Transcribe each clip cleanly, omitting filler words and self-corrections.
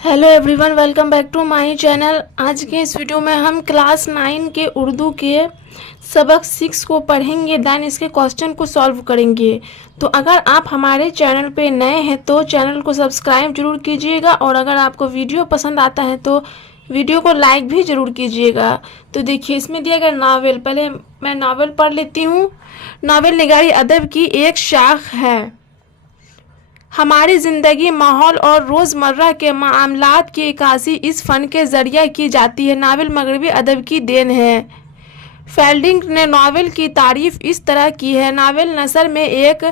Hello everyone, welcome back to my channel. आज के इस वीडियो में हम क्लास 9 के उर्दू के सबक 6 को पढ़ेंगे, दैन इसके क्वेश्चन को सॉल्व करेंगे। तो अगर आप हमारे चैनल पे नए हैं तो चैनल को सब्सक्राइब जरूर कीजिएगा, और अगर आपको वीडियो पसंद आता है तो वीडियो को लाइक भी ज़रूर कीजिएगा। तो देखिए, इसमें दिया गया नावल, पहले मैं नावल पढ़ लेती हूँ। नावल निगारी अदब की एक शाख है। हमारी ज़िंदगी, माहौल और रोज़मर्रा के मामलात की इक्कासी इस फ़न के ज़रिए की जाती है। नावल मगरबी अदब की देन है। फील्डिंग ने नावल की तारीफ़ इस तरह की है: नावल नसर में एक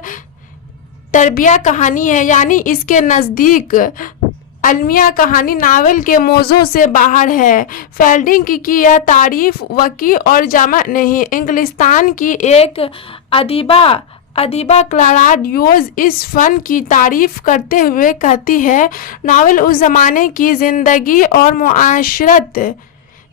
तरबिया कहानी है, यानी इसके नज़दीक अलमिया कहानी नावल के मौजू से बाहर है। फील्डिंग की यह तारीफ़ वकी और जामा नहीं, इंग्लिस्तान की एक अदीबा क्लारा डियोज़ इस फ़न की तारीफ़ करते हुए कहती है, नावल उस ज़माने की ज़िंदगी और मुआशरत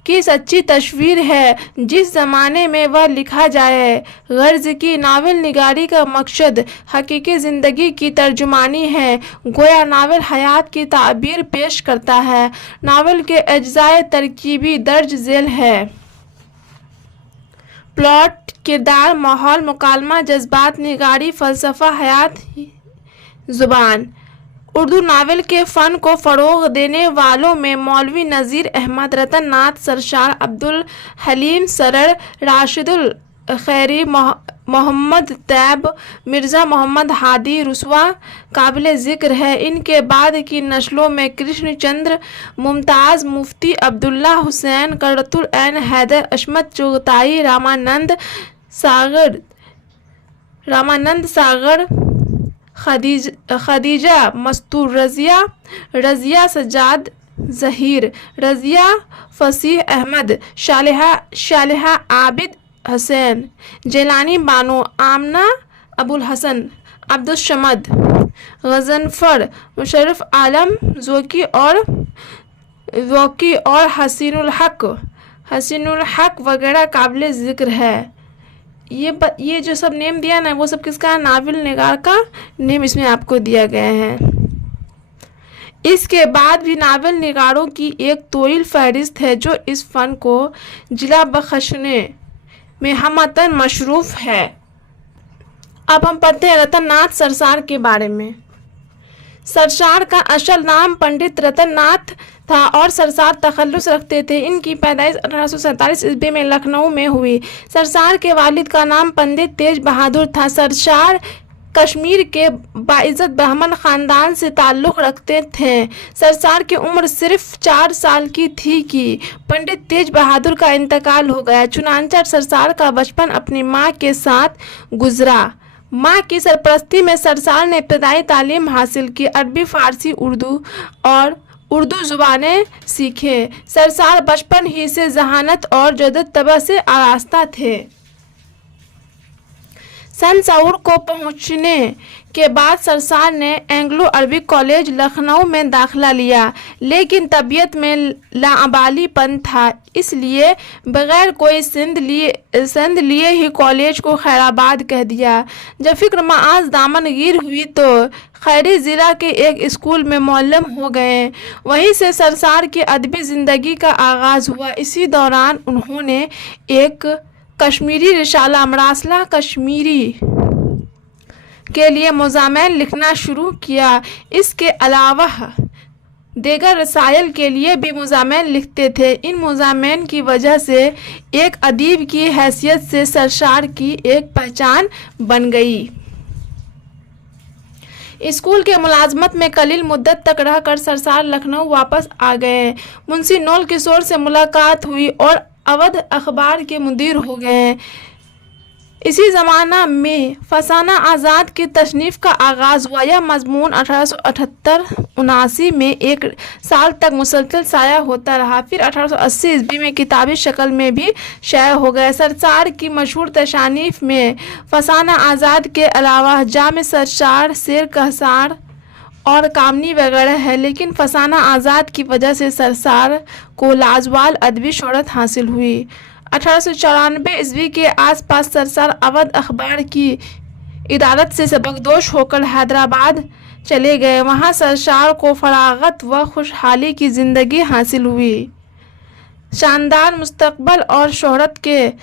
की सच्ची तस्वीर है जिस ज़माने में वह लिखा जाए। गर्ज़ की नावल निगारी का मकसद हकीकी ज़िंदगी की तर्जुमानी है, गोया नावल हयात की ताबीर पेश करता है। नावल के अज्जाए तरकीबी दर्ज झेल है: प्लॉट, किरदार, माहौल, मुकालमा, जज्बात, निगारी, फ़लसफ़ा, हयात, ज़ुबान। उर्दू नावल के फ़न को फ़रोग़ देने वालों में मौलवी नज़ीर अहमद, रतन नाथ सरशार, अब्दुल हलीम सरर, राशिदुल खैरी, मोहम्मद तैब, मिर्ज़ा मोहम्मद हादी रुसवा काबिल ज़िक्र है। इनके बाद की नस्लों में कृष्णचंद्र, मुमताज़, मुफ्ती अब्दुल्ला हुसैन, क़ुर्रतुल ऐन हैदर, अशमत चुग़ताई, रामानंद सागर, खदीजा मस्तूर, रज़िया सज्जाद ज़हीर, रज़िया फ़सीह अहमद, शालिहा आबिद हसैन, जेलानी बानो, आमना अबुल हसन, अब्दुल समद, गज़नफ़र, मुशर्रफ आलम, ज़ोकी और हसीनुल हक वगैरह काबिल ज़िक्र है। ये जो सब नेम दिया ना, वो सब किसका है? नावल निगार का नेम इसमें आपको दिया गया है। इसके बाद भी नावल निगारों की एक तवील फहरिस्त है जो इस फ़न को जिला बख्शने में हमतन मशरूफ़ है। अब हम पढ़ते हैं रतन नाथ सरशार के बारे में। सरशार का असल नाम पंडित रतन नाथ था और सरशार तखल्लुस रखते थे। इनकी पैदाइश 1847 ईस्वी में लखनऊ में हुई। सरशार के वालिद का नाम पंडित तेज बहादुर था। सरशार कश्मीर के बाइज़्ज़त ब्राह्मण ख़ानदान से ताल्लुक़ रखते थे। सरशार की उम्र सिर्फ 4 साल की थी कि पंडित तेज बहादुर का इंतकाल हो गया। चुनांचे सरशार का बचपन अपनी माँ के साथ गुजरा। माँ की सरपरस्ती में सरशार ने इब्तदाई तालीम हासिल की। अरबी, फ़ारसी, उर्दू ज़ुबानें सीखे। सरशार बचपन ही से ज़हानत और जदत तबा से आरास्ता थे। सन शऊर को पहुँचने के बाद सरशार ने एंग्लो अरबिक कॉलेज लखनऊ में दाखिला लिया, लेकिन तबीयत में लाअबालीपन था, इसलिए बग़ैर कोई संद लिए ही कॉलेज को खैराबाद कह दिया। जब फ़िक्र माज दामनगीर हुई तो खैरी ज़िला के एक स्कूल में मुअल्लिम हो गए। वहीं से सरशार की अदबी ज़िंदगी का आगाज़ हुआ। इसी दौरान उन्होंने एक कश्मीरी रिसाला मरासला कश्मीरी के लिए मज़ामीन लिखना शुरू किया। इसके अलावा देगर रसायल के लिए भी मज़ामीन लिखते थे। इन मज़ामीन की वजह से एक अदीब की हैसियत से सरशार की एक पहचान बन गई। स्कूल के मुलाजमत में कलील मुद्दत तक रहकर सरशार लखनऊ वापस आ गए। मुंशी नौल किशोर से मुलाकात हुई और अवध अखबार के मुदीर हो गए। इसी ज़माना में फसाना आज़ाद की तसनीफ़ का आगाज़ हुआ। यह मज़मून 1878-79 में एक साल तक मुसलसल शाया होता रहा, फिर 1880 ईस्वी में किताबी शक्ल में भी शाया हो गया। सरशार की मशहूर तसानीफ़ में फसाना आज़ाद के अलावा जाम सरशार, शेर कहसार और कामनी वगैरह है, लेकिन फसाना आज़ाद की वजह से सरशार को लाजवाल अदबी शोहरत हासिल हुई। 1894 ईस्वी के आसपास सरशार अवध अखबार की इदारत से सबकदोश होकर हैदराबाद चले गए। वहाँ सरशार को फरागत व खुशहाली की ज़िंदगी हासिल हुई। शानदार मुस्तकबल और शोहरत के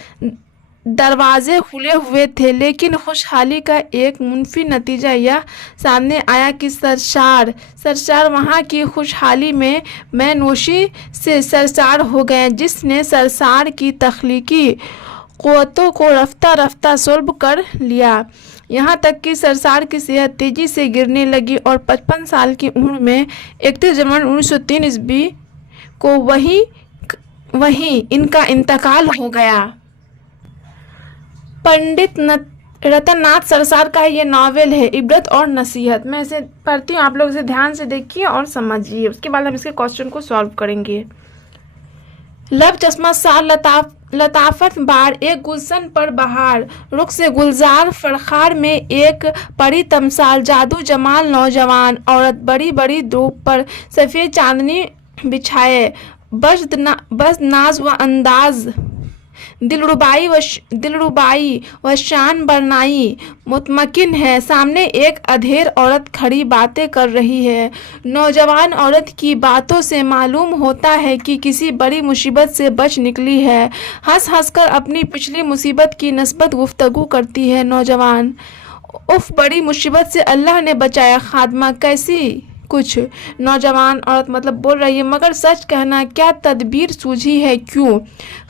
दरवाजे खुले हुए थे, लेकिन खुशहाली का एक मुनफी नतीजा यह सामने आया कि सरशार वहाँ की खुशहाली में मैनोशी से सरशार हो गए, जिसने सरशार की तख्लीकी क़ुव्वतों को रफ्ता रफ्ता सल्ब कर लिया। यहाँ तक कि सरशार की सेहत तेज़ी से गिरने लगी और 55 साल की उम्र में 31 जनवरी 1903 ईस्वी को वहीं इनका इंतकाल हो गया। पंडित रतननाथ सरशार का ये नावल है इबरत और नसीहत। मैं इसे पढ़ती हूँ, आप लोग इसे ध्यान से देखिए और समझिए, उसके बाद हम इसके क्वेश्चन को सॉल्व करेंगे। लब चश्मा सार लताफत बार, एक गुलशन पर बहार, रुख से गुलजार फरखार में एक परी तमसाल, जादू जमाल नौजवान औरत, बड़ी बड़ी धूप पर सफ़ेद चांदनी बिछाए, बस नाज व अंदाज, दिलरुबाई व शान बरनाई मुतमकिन है। सामने एक अधेड़ औरत खड़ी बातें कर रही है। नौजवान औरत की बातों से मालूम होता है कि किसी बड़ी मुसीबत से बच निकली है। हंस हंस कर अपनी पिछली मुसीबत की नस्बत गुफ्तगू करती है। नौजवान: उफ, बड़ी मुसीबत से अल्लाह ने बचाया। खादमा: कैसी कुछ? नौजवान औरत मतलब बोल रही है, मगर सच कहना, क्या तदबीर सूझी है? क्यों?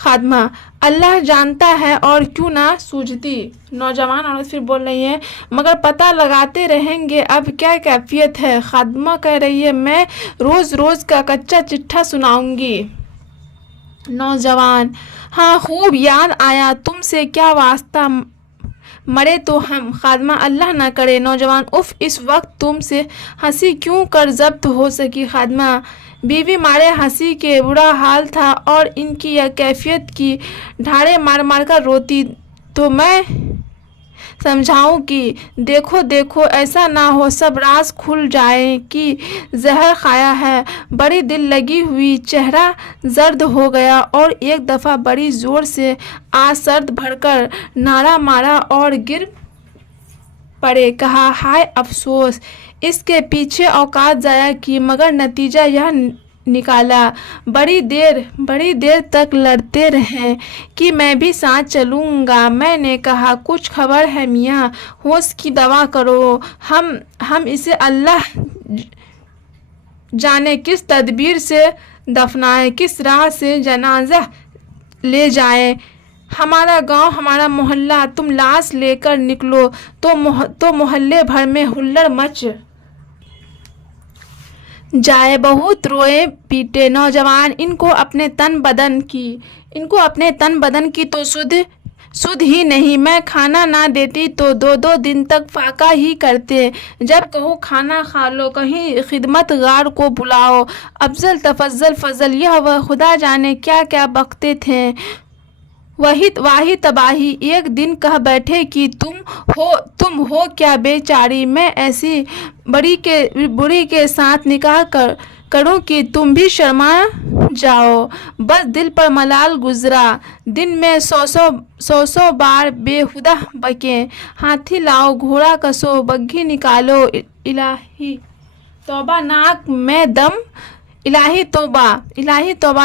खादमा: अल्लाह जानता है और क्यों ना सूझती। नौजवान औरत फिर बोल रही है, मगर पता लगाते रहेंगे, अब क्या कैफियत है? खादमा कह रही है, मैं रोज़ रोज़ का कच्चा चिट्ठा सुनाऊंगी। नौजवान: हाँ, खूब याद आया, तुमसे क्या वास्ता, मरे तो हम। खादमा: अल्लाह ना करे। नौजवान: उफ, इस वक्त तुमसे हंसी क्यों कर जब्त हो सकी? खादमा: बीवी मारे हंसी के बुरा हाल था और इनकी यह कैफियत की ढाड़े मार मार कर रोती, तो मैं समझाऊं कि देखो देखो ऐसा ना हो सब राज खुल जाए कि जहर खाया है। बड़ी दिल लगी हुई, चेहरा जर्द हो गया और एक दफ़ा बड़ी ज़ोर से आसर्द भरकर नारा मारा और गिर पड़े। कहा, हाय अफसोस, इसके पीछे औकात ज़ाया की, मगर नतीजा यह निकाला। बड़ी देर तक लड़ते रहे कि मैं भी साथ चलूँगा। मैंने कहा, कुछ खबर है मियाँ, होश की दवा करो, हम इसे अल्लाह जाने किस तदबीर से दफनाए, किस राह से जनाजा ले जाए। हमारा गांव, हमारा मोहल्ला, तुम लाश लेकर निकलो तो मोहल्ले भर में हुल्लड़ मच जाए। बहुत रोए पीटे। नौजवान: इनको अपने तन बदन की तो सुध ही नहीं। मैं खाना ना देती तो 2-2 दिन तक फाका ही करते। जब कहूँ खाना खा लो, कहीं खिदमतगार को बुलाओ, अफजल तफज्जल फजल, यह वह खुदा जाने क्या क्या बकते थे। वाही तबाही। एक दिन कह बैठे कि तुम हो क्या बेचारी, मैं ऐसी बुरी के साथ निकाह करूं कि तुम भी शर्मा जाओ। बस दिल पर मलाल गुजरा। दिन में 100 बार बेहुदा बके। हाथी लाओ, घोड़ा कसो, बग्घी निकालो, इलाही तौबा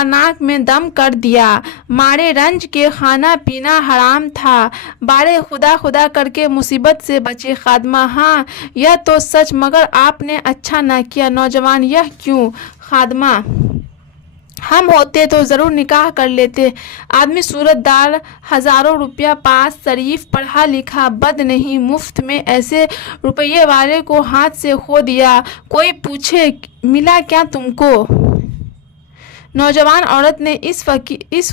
नाक में दम कर दिया। मारे रंज के खाना पीना हराम था। बारे खुदा करके मुसीबत से बचे। खादमा: हाँ, यह तो सच, मगर आपने अच्छा ना किया। नौजवान: यह क्यों? खादमा: हम होते तो ज़रूर निकाह कर लेते। आदमी सूरतदार, हज़ारों रुपया पास, शरीफ, पढ़ा लिखा, बद नहीं, मुफ्त में ऐसे रुपये वाले को हाथ से खो दिया। कोई पूछे, मिला क्या तुमको? नौजवान औरत ने इस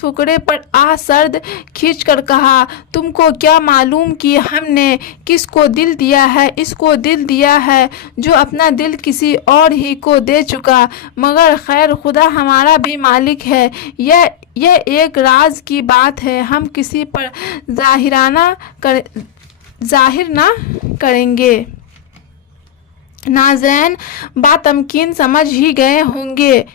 फुकरे पर सर्द खींच कर कहा, तुमको क्या मालूम कि हमने किसको दिल दिया है? इसको दिल दिया है जो अपना दिल किसी और ही को दे चुका। मगर खैर, खुदा हमारा भी मालिक है। यह एक राज की बात है, हम किसी पर जाहिर ना करेंगे। नाज़रीन बातमकीन समझ ही गए होंगे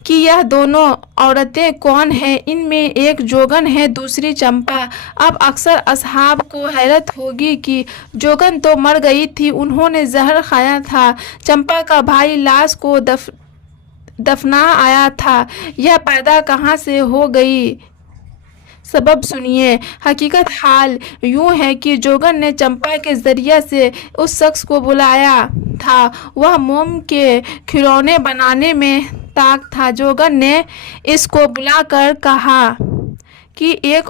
कि यह दोनों औरतें कौन हैं। इनमें एक जोगन है, दूसरी चंपा। अब अक्सर असहाब को हैरत होगी कि जोगन तो मर गई थी, उन्होंने जहर खाया था। चंपा का भाई लाश को दफना आया था, यह पैदा कहाँ से हो गई, सबब सुनिए। हकीकत हाल यूं है कि जोगन ने चंपा के जरिए से उस शख्स को बुलाया था। वह मोम के खिलौने बनाने में ताक था। जोगन ने इसको बुलाकर कहा कि एक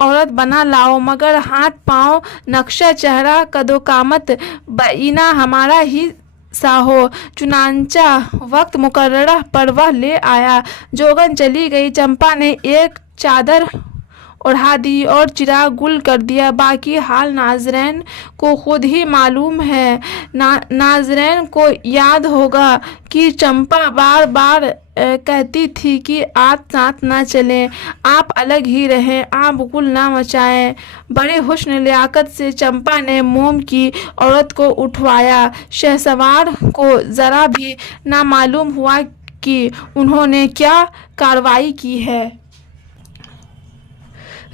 औरत बना लाओ, मगर हाथ पांव, नक्शा, चेहरा, कदोकामत बईना हमारा ही सा हो। चुनांचा वक्त मुकर्रर पर वह ले आया। जोगन चली गई। चंपा ने एक चादर ओढ़ा दी और चिराग गुल कर दिया। बाकी हाल नाज़रीन को खुद ही मालूम है। नाज़रीन को याद होगा कि चंपा बार बार कहती थी कि आप साथ ना चलें, आप अलग ही रहें, आप गुल ना मचाएं। बड़े हुस्न लियाकत से चंपा ने मोम की औरत को उठवाया। शहसवार को ज़रा भी ना मालूम हुआ कि उन्होंने क्या कार्रवाई की है।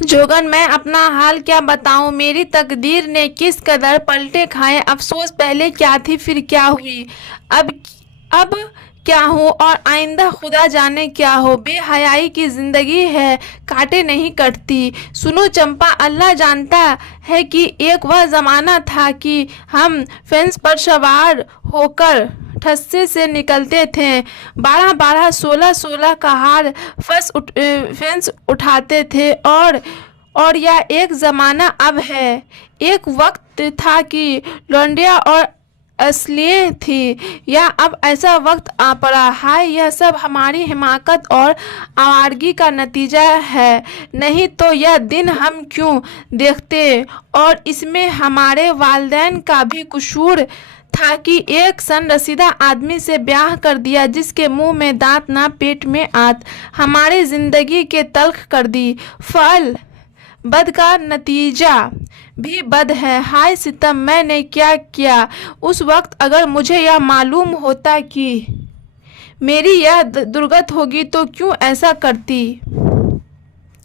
जोगन, मैं अपना हाल क्या बताऊं, मेरी तकदीर ने किस कदर पलटे खाए। अफसोस पहले क्या थी फिर क्या हुई, अब क्या हूँ और आइंदा खुदा जाने क्या हो। बेहयाई की जिंदगी है, काटे नहीं कटती। सुनो चंपा, अल्लाह जानता है कि एक वह जमाना था कि हम फेंस पर सवार होकर ठस्से से निकलते थे, 12-12, 16-16 का हार फेंस उठाते थे। और यह एक ज़माना अब है। एक वक्त था कि लौंडिया और असलियें थी, या अब ऐसा वक्त आ पड़ा। हाय, यह सब हमारी हिमाकत और आवारगी का नतीजा है, नहीं तो यह दिन हम क्यों देखते। और इसमें हमारे वालिदैन का भी कसूर था कि एक सन रसीदा आदमी से ब्याह कर दिया, जिसके मुंह में दांत ना पेट में आत। हमारी जिंदगी के तल्ख कर दी। फल बद का नतीजा भी बद है। हाय सितम, मैंने क्या किया। उस वक्त अगर मुझे यह मालूम होता कि मेरी यह दुर्गत होगी तो क्यों ऐसा करती।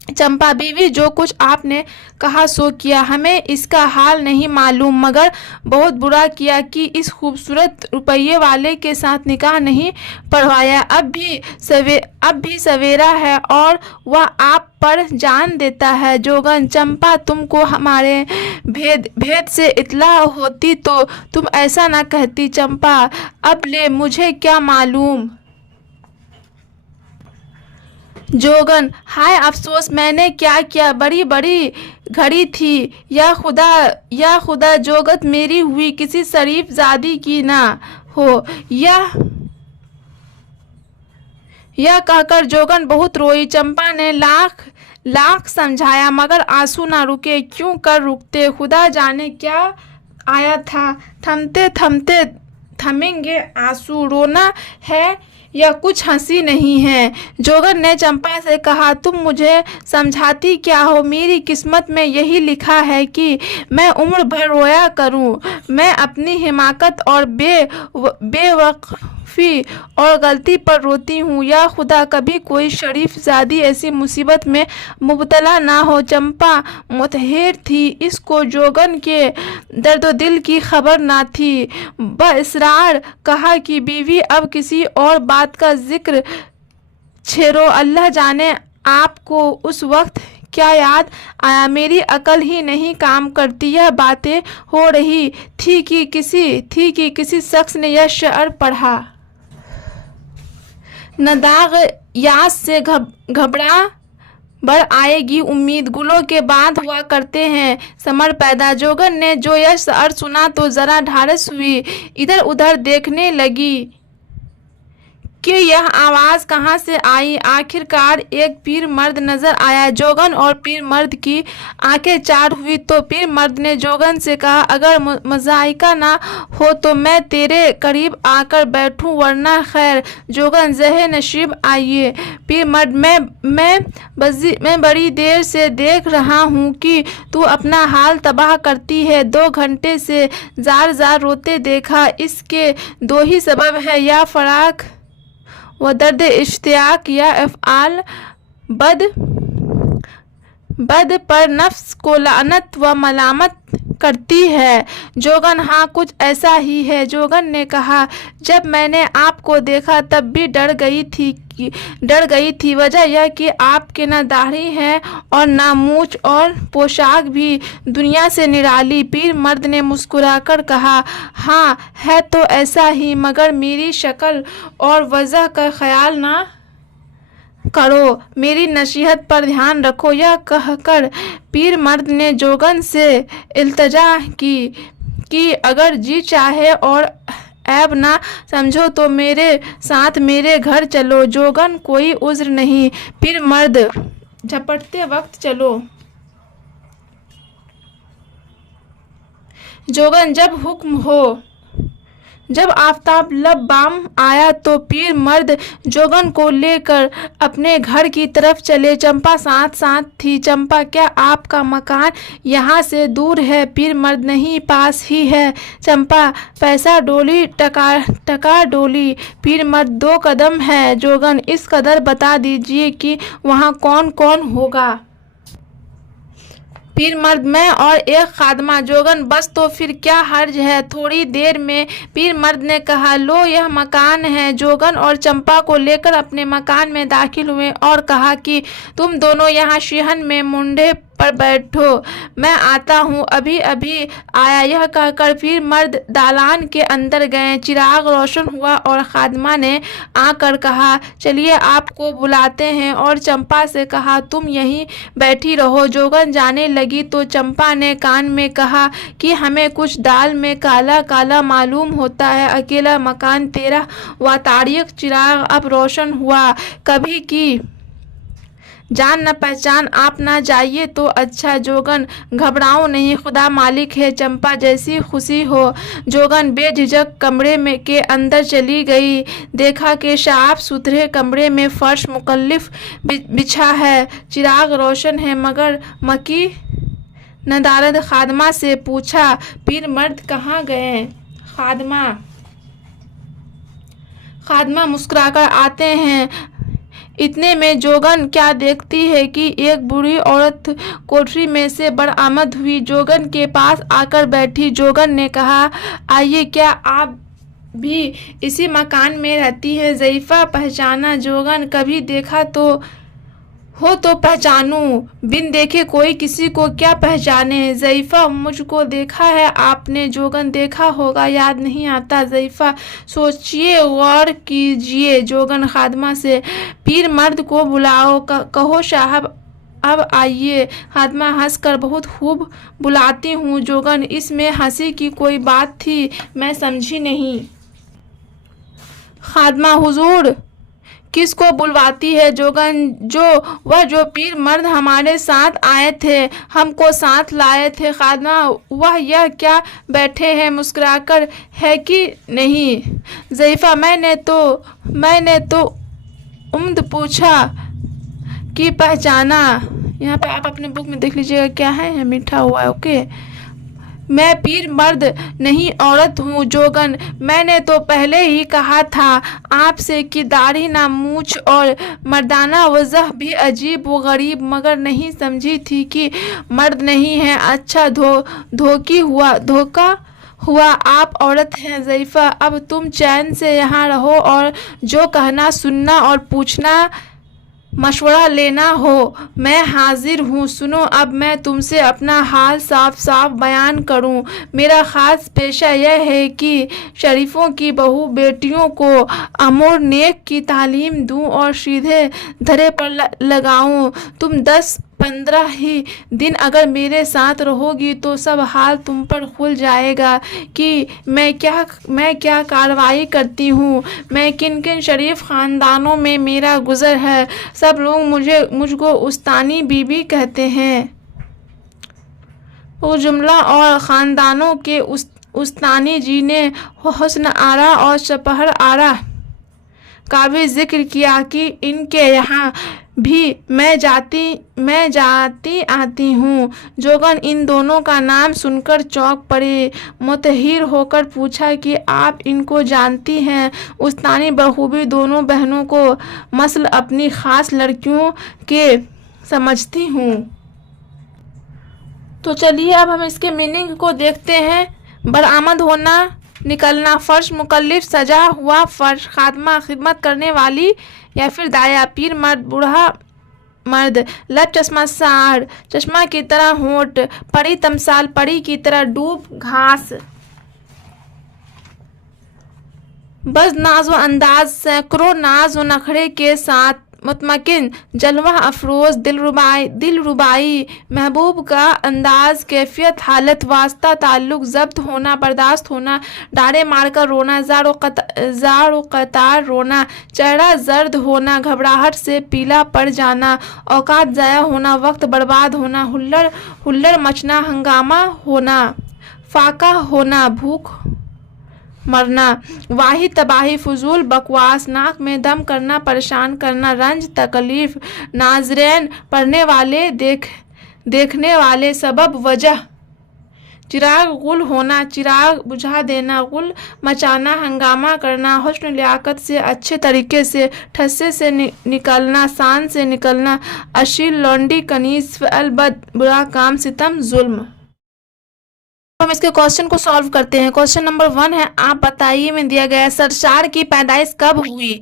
चंपा बीवी, जो कुछ आपने कहा सो किया। हमें इसका हाल नहीं मालूम, मगर बहुत बुरा किया कि इस खूबसूरत रुपये वाले के साथ निकाह नहीं पढ़वाया। अब भी सवेरा है और वह आप पर जान देता है। जोगन, चंपा, तुमको हमारे भेद से इत्तला होती तो तुम ऐसा ना कहती। चंपा, अब ले, मुझे क्या मालूम। जोगन, हाय अफसोस, मैंने क्या किया। बड़ी बड़ी घड़ी थी। या खुदा जोगत मेरी हुई किसी शरीफ जादी की ना हो। यह कहकर जोगन बहुत रोई। चंपा ने लाख समझाया, मगर आंसू ना रुके। क्यों कर रुकते, खुदा जाने क्या आया था। थमते थमते थमेंगे आंसू। रोना है या कुछ हंसी नहीं है। जोगन ने चंपा से कहा, तुम मुझे समझाती क्या हो। मेरी किस्मत में यही लिखा है कि मैं उम्र भर रोया करूं। मैं अपनी हिमाकत और बेवकूफ़ी और गलती पर रोती हूँ। या खुदा कभी कोई शरीफ ज़ादी ऐसी मुसीबत में मुब्तला ना हो। चंपा मुतहर थी, इसको जोगन के दर्द दिल की खबर ना थी। बइसरार कहा कि बीवी, अब किसी और बात का जिक्र छेड़ो। अल्लाह जाने आपको उस वक्त क्या याद आया। मेरी अकल ही नहीं काम करती। यह बातें हो रही थी कि किसी शख्स ने यह शेर पढ़ा, नदाग यास से घबरा बढ़ आएगी उम्मीद, गुलों के बाद हुआ करते हैं समर पैदा। जोगन ने जो यह शेर सुना तो ज़रा ढारस हुई, इधर उधर देखने लगी कि यह आवाज़ कहाँ से आई। आखिरकार एक पीर मर्द नज़र आया। जोगन और पीर मर्द की आंखें चार हुई तो पीर मर्द ने जोगन से कहा, अगर मज़ाइका ना हो तो मैं तेरे करीब आकर बैठूं, वरना खैर। जोगन, ज़हे नशीब आइए। पीर मर्द, मैं बड़ी देर से देख रहा हूँ कि तू अपना हाल तबाह करती है। 2 घंटे से जार रोते देखा। इसके 2 ही सबब है, या फराक व दर्द इश्तियाक या अफ़आल बद पर नफ्स को लानत व मलामत करती है। जोगन हाँ, कुछ ऐसा ही है। जोगन ने कहा, जब मैंने आपको देखा तब भी डर गई थी। वजह यह कि आपके ना दाढ़ी है और ना मूछ और पोशाक भी दुनिया से निराली। पीर मर्द ने मुस्कुराकर कहा, हाँ है तो ऐसा ही, मगर मेरी शक्ल और वजह का ख्याल ना करो, मेरी नसीहत पर ध्यान रखो। यह कहकर पीर मर्द ने जोगन से इल्तिजा कि अगर जी चाहे और ऐब ना समझो तो मेरे साथ मेरे घर चलो। जोगन, कोई उज्र नहीं। पीर मर्द, झपटते वक्त चलो। जोगन, जब हुक्म हो। जब आफताब लब बाम आया तो पीर मर्द जोगन को लेकर अपने घर की तरफ चले। चंपा साथ थी। चंपा, क्या आपका मकान यहाँ से दूर है? पीर मर्द, नहीं, पास ही है। चंपा, पैसा डोली टका डोली? पीर मर्द, 2 कदम है। जोगन, इस कदर बता दीजिए कि वहाँ कौन कौन होगा? पीर मर्द, मैं और एक खादमा। जोगन, बस तो फिर क्या हर्ज है? थोड़ी देर में पीर मर्द ने कहा, लो यह मकान है। जोगन और चंपा को लेकर अपने मकान में दाखिल हुए और कहा कि तुम दोनों यहाँ शिहन में मुंडे पर बैठो, मैं आता हूँ, अभी अभी आया। यह कहकर पीर मर्द दालान के अंदर गए। चिराग रोशन हुआ और खादमा ने आकर कहा, चलिए आपको बुलाते हैं, और चंपा से कहा, तुम यहीं बैठी रहो। जोगन जाने लगी तो चंपा ने कान में कहा कि हमें कुछ दाल में काला काला मालूम होता है। अकेला मकान तेरा व तारीख चिराग अब रोशन हुआ। कभी की जान न पहचान, आप ना जाइए तो अच्छा। जोगन, घबराओ नहीं, खुदा मालिक है। चंपा, जैसी खुशी हो। जोगन बेझिझक कमरे में के अंदर चली गई। देखा कि साफ सुथरे कमरे में फर्श मुकल्लिफ बिछा है, चिराग रोशन है, मगर मकी नदारद। खादमा से पूछा, पीर मर्द कहाँ गए? खादमा मुस्कुराकर, आते हैं। इतने में जोगन क्या देखती है कि एक बूढ़ी औरत कोठरी में से बरामद हुई। जोगन के पास आकर बैठी। जोगन ने कहा, आइए, क्या आप भी इसी मकान में रहती है? ज़ईफ़ा पहचाना। जोगन, कभी देखा तो हो तो पहचानूं, बिन देखे कोई किसी को क्या पहचाने? ज़ईफ़ा, मुझको देखा है आपने? जोगन, देखा होगा, याद नहीं आता। ज़ईफ़ा, सोचिए, गौर कीजिए। जोगन खादमा से, पीर मर्द को बुलाओ, कहो साहब अब आइए। खादमा हंसकर, बहुत खूब बुलाती हूँ। जोगन, इसमें हंसी की कोई बात थी? मैं समझी नहीं। खादमा, हुजूर किसको बुलवाती है? जोगन, जो पीर मर्द हमारे साथ आए थे, हमको साथ लाए थे। खादमा, वह यह क्या बैठे हैं मुस्कुराकर, है कि नहीं? ज़ईफ़ा, मैंने तो उम्द पूछा कि पहचाना। यहाँ पे आप अपने बुक में देख लीजिएगा क्या है, मीठा हुआ है। ओके, मैं पीर मर्द नहीं, औरत हूँ। जोगन, मैंने तो पहले ही कहा था आपसे कि दाढ़ी ना मूछ और मर्दाना वजह भी अजीब व गरीब, मगर नहीं समझी थी कि मर्द नहीं है। अच्छा, धोखा हुआ, आप औरत हैं। ज़ईफ़ा, अब तुम चैन से यहाँ रहो और जो कहना, सुनना और पूछना, मशवरा लेना हो, मैं हाजिर हूँ। सुनो, अब मैं तुमसे अपना हाल साफ साफ बयान करूँ। मेरा ख़ास पेशा यह है कि शरीफों की बहू बेटियों को अमूर नेक की तालीम दूँ और सीधे धरे पर लगाऊँ। तुम 10-15 ही दिन अगर मेरे साथ रहोगी तो सब हाल तुम पर खुल जाएगा कि मैं क्या कार्रवाई करती हूँ, मैं किन किन शरीफ ख़ानदानों में मेरा गुज़र है। सब लोग मुझको उस्तानी बीबी कहते हैं। वो जुमला और ख़ानदानों के उस्तानी जी ने हुस्न आरा और शपहर आरा का भी जिक्र किया कि इनके यहाँ भी मैं जाती आती हूँ। जोगन इन दोनों का नाम सुनकर चौंक पड़ी। मुतहिर होकर पूछा कि आप इनको जानती हैं? उस्तानी बखूबी दोनों बहनों को मसल अपनी खास लड़कियों के समझती हूँ। तो चलिए अब हम इसके मीनिंग को देखते हैं। बरामद होना, निकलना, फर्श, मुकल्लिफ, सजा हुआ फर्श, खात्मा, खिदमत करने वाली या फिर दाया, पीर, मर्द, बूढ़ा मर्द, लब, चश्मा, साड़, चश्मा की तरह होंठ, परी, तमसाल, परी की तरह डूब, घास। बस नाज व अंदाज, सैकड़ों नाज व नखरे के साथ, मुतमकिन, जलवा अफरोज, दिलरुबाई, महबूब का अंदाज, कैफियत, हालत, वास्ता, ताल्लुक, जब्त होना, बर्दाश्त होना, डारे मारकर रोना, जार कतार रोना, चेहरा जर्द होना, घबराहट से पीला पड़ जाना, औकात ज़ाया होना, वक्त बर्बाद होना, हुल्लड़ मचना, हंगामा होना, फाका होना, भूख मरना, वाही, तबाही, फजूल, बकवास, नाक में दम करना, परेशान करना, रंज, तकलीफ, नाज़रीन, पढ़ने वाले, देखने वाले, सबब, वजह, चिराग गुल होना, चिराग बुझा देना, गुल मचाना, हंगामा करना, हुस्न लियाकत से, अच्छे तरीके से, ठस्से से निकलना, शान से निकलना, अशील, लौंडी, कनीज, फ़अल, बद, बुरा काम, सितम, जुल्म। हम इसके क्वेश्चन को सॉल्व करते हैं। क्वेश्चन नंबर 1 है, आप बताइए में दिया गया है सरसार की पैदाइश कब हुई?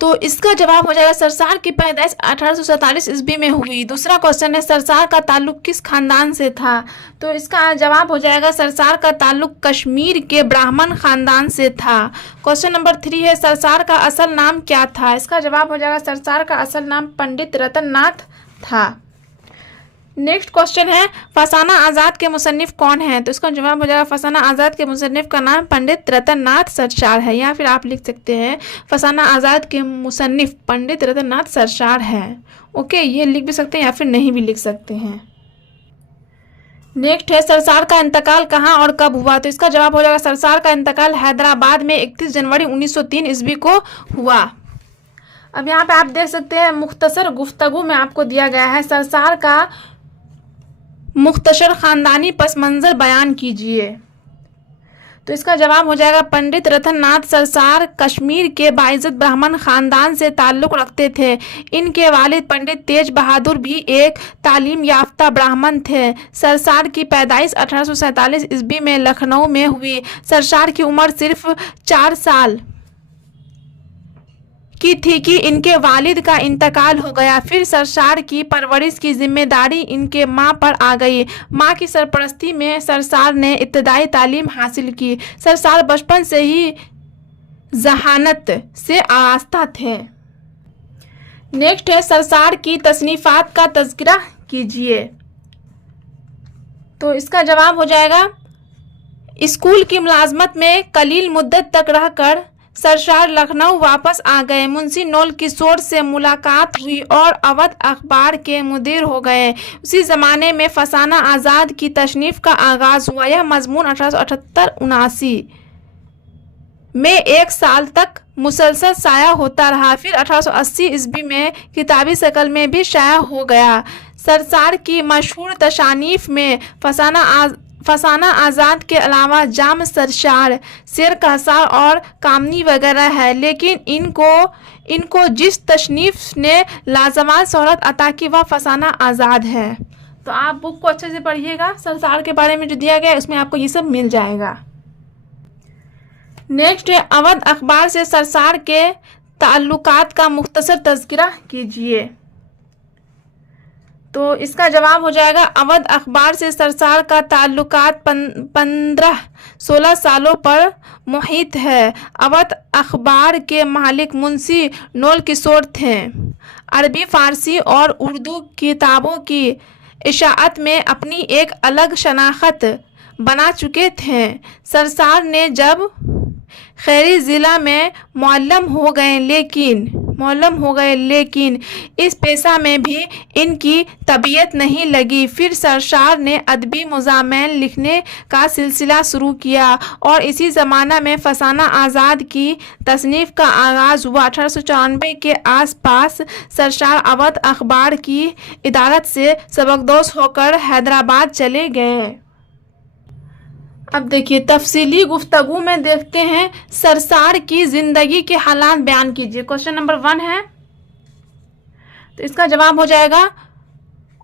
तो इसका जवाब हो जाएगा सरसार की पैदाइश 1847 ईस्वी में हुई। दूसरा क्वेश्चन है, सरसार का ताल्लुक किस खानदान से था? तो इसका जवाब हो जाएगा सरसार का ताल्लुक कश्मीर के ब्राह्मण खानदान से था। क्वेश्चन नंबर 3 है, सरसार का असल नाम क्या था? इसका जवाब हो जाएगा सरसार का असल नाम पंडित रतन नाथ था। नेक्स्ट क्वेश्चन है, फसाना आज़ाद के मुसन्निफ कौन है? तो इसका जवाब हो जाएगा फसाना आज़ाद के मुसन्निफ का नाम पंडित रतन नाथ सरशार है, या फिर आप लिख सकते हैं फसाना आज़ाद के मुसन्निफ पंडित रतन नाथ सरशार है। ओके, ये लिख भी सकते हैं या फिर नहीं भी लिख सकते हैं। नेक्स्ट है, सरसार का इंतकाल कहाँ और कब हुआ? तो इसका जवाब हो जाएगा सरसार का इंतकाल हैदराबाद में 31 जनवरी 1903 ईस्वी को हुआ। अब यहाँ पे आप देख सकते हैं मुख्तसर गुफ्तगू में आपको दिया गया है सरसार का मुख्तसर खानदानी पस मंज़र बयान कीजिए। तो इसका जवाब हो जाएगा पंडित रतन नाथ सरसार कश्मीर के बाइज़्ज़त ब्राह्मण खानदान से ताल्लुक़ रखते थे। इनके वालिद पंडित तेज बहादुर भी एक तालीम याफ्ता ब्राह्मण थे। सरसार की पैदाइश 1847 ईस्वी में लखनऊ में हुई। सरसार की उम्र सिर्फ 4 साल की थी कि इनके वालिद का इंतकाल हो गया। फिर सरसार की परवरिश की जिम्मेदारी इनके मां पर आ गई। मां की सरपरस्ती में सरसार ने इब्तदाई तालीम हासिल की। सरसार बचपन से ही जहानत से आरास्ता थे। नेक्स्ट है, सरसार की तसनीफात का तज़किरा कीजिए। तो इसका जवाब हो जाएगा स्कूल की मुलाजमत में कलील मुद्दत तक रहकर सरसार लखनऊ वापस आ गए। मुंशी नौल किशोर से मुलाकात हुई और अवध अखबार के मुदीर हो गए। उसी ज़माने में फसाना आज़ाद की तशनीफ़ का आगाज़ हुआ। यह मजमून 1878-79 में 1 साल तक मुसलसल शाया होता रहा। फिर 1880 ईस्वी में किताबी शक्ल में भी शाया हो गया। सरसार की मशहूर तशानीफ़ में फसाना आज़ाद के अलावा जाम सरशार, शेर कहसार और कामनी वगैरह है, लेकिन इनको जिस तशनीफ़ ने लाजवाब शोहरत अता की वह फसाना आज़ाद है। तो आप बुक को अच्छे से पढ़िएगा, सरसार के बारे में जो दिया गया है उसमें आपको ये सब मिल जाएगा। नेक्स्ट है, अवध अखबार से सरसार के ताल्लुकात का मुख्तसर तज़किरा कीजिए। तो इसका जवाब हो जाएगा अवध अखबार से सरसार का ताल्लुकात 15-16 सालों पर मुहित है। अवध अखबार के मालिक मुंशी नौल किशोर थे। अरबी, फारसी और उर्दू किताबों की इशाअत में अपनी एक अलग शनाख्त बना चुके थे। सरसार ने जब खैरी ज़िला में मुअल्लम हो गए, लेकिन मौलम हो गए, लेकिन इस पेशा में भी इनकी तबीयत नहीं लगी। फिर सरशार ने अदबी मुज़ामिन लिखने का सिलसिला शुरू किया और इसी ज़माना में फसाना आज़ाद की तसनीफ़ का आगाज़ हुआ। 1894 के आसपास सरशार अवध अखबार की इदारत से सबकदोश होकर हैदराबाद चले गए। अब देखिए तफसीली गुफ्तगू में देखते हैं, सरसार की ज़िंदगी के हालात बयान कीजिए। क्वेश्चन नंबर 1 है, तो इसका जवाब हो जाएगा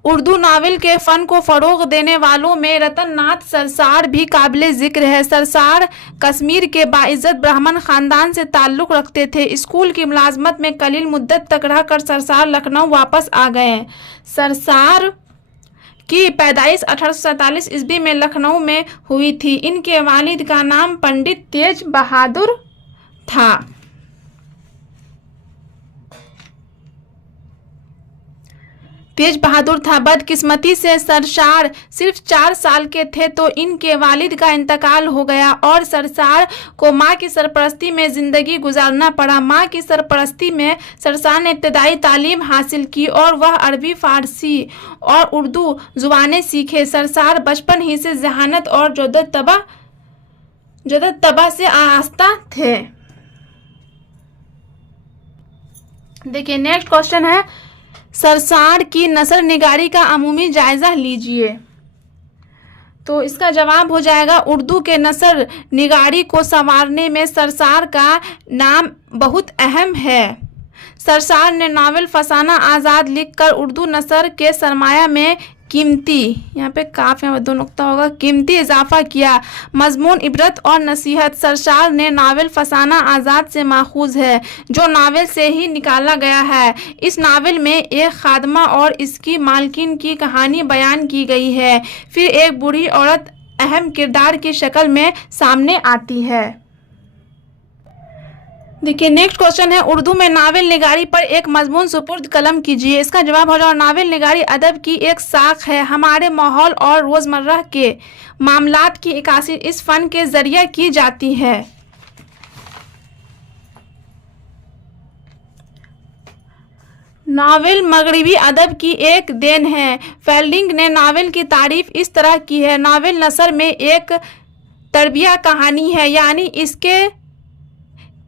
उर्दू नावल के फ़न को फ़रोग़ देने वालों में रतन नाथ सरसार भी काबिल ज़िक्र है। सरसार कश्मीर के बाइज़्ज़त ब्राह्मण ख़ानदान से ताल्लुक़ रखते थे। स्कूल की मुलाजमत में कलील मुद्दत तक रहकर सरसार लखनऊ वापस आ गए। सरसार की पैदाइश 1847 ईस्वी में लखनऊ में हुई थी। इनके वालिद का नाम पंडित तेज बहादुर था। बदकिस्मती से सरसार सिर्फ 4 साल के थे तो इनके वालिद का इंतकाल हो गया और सरसार को माँ की सरपरस्ती में ज़िंदगी गुजारना पड़ा। माँ की सरपरस्ती में सरसार ने इब्तदाई तालीम हासिल की और वह अरबी, फ़ारसी और उर्दू ज़ुबानें सीखे। सरसार बचपन ही से ज़हानत और जदत तबा से आरास्ता थे। देखिए नेक्स्ट क्वेश्चन है, सरसार की नसर निगारी का अमूमी जायज़ा लीजिए। तो इसका जवाब हो जाएगा उर्दू के नसर निगारी को संवारने में सरसार का नाम बहुत अहम है। सरसार ने नावल फसाना आज़ाद लिखकर उर्दू नसर के सरमाया में कीमती, यहाँ पे काफ में 2 नुक्ता होगा, कीमती इजाफा किया। मजमून इबरत और नसीहत। सरसार ने नावल फसाना आज़ाद से माखूज है जो नावल से ही निकाला गया है। इस नावल में एक खादमा और इसकी मालकिन की कहानी बयान की गई है। फिर एक बूढ़ी औरत अहम किरदार की शक्ल में सामने आती है। देखिए नेक्स्ट क्वेश्चन है, उर्दू में नावल निगारी पर एक मजमून सुपुर्द कलम कीजिए। इसका जवाब हो जाएगा नावल निगारी अदब की एक शाख है। हमारे माहौल और रोज़मर्रा के मामलात की इक्कासी इस फ़न के ज़रिए की जाती है। नावल मगरबी अदब की एक देन है। फील्डिंग ने नावल की तारीफ इस तरह की है, नावल नसर में एक तरबिया कहानी है, यानी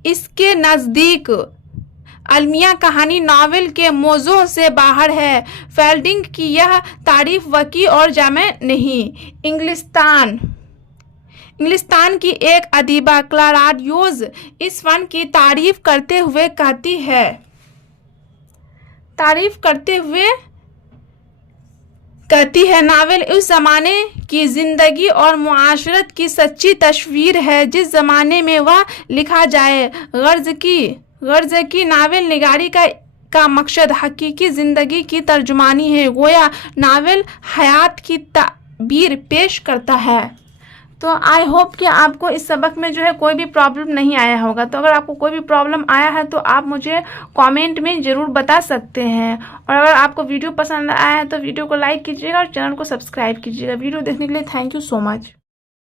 इसके नज़दीक अलमिया कहानी नावल के मौज़ू से बाहर है। फील्डिंग की यह तारीफ वकी और जामे नहीं। इंग्लिस्तान की एक अदीबा क्लारा ड्यूज इस फ़न की तारीफ करते हुए कहती है नावल उस ज़माने की ज़िंदगी और मुआशरत की सच्ची तस्वीर है जिस ज़माने में वह लिखा जाए। गर्ज की नावल निगारी का मकसद हकीकी ज़िंदगी की तर्जुमानी है, गोया नावल हयात की ताबीर पेश करता है। तो आई होप कि आपको इस सबक में जो है कोई भी प्रॉब्लम नहीं आया होगा। तो अगर आपको कोई भी प्रॉब्लम आया है तो आप मुझे कमेंट में ज़रूर बता सकते हैं। और अगर आपको वीडियो पसंद आया है तो वीडियो को लाइक कीजिएगा और चैनल को सब्सक्राइब कीजिएगा। वीडियो देखने के लिए थैंक यू सो मच।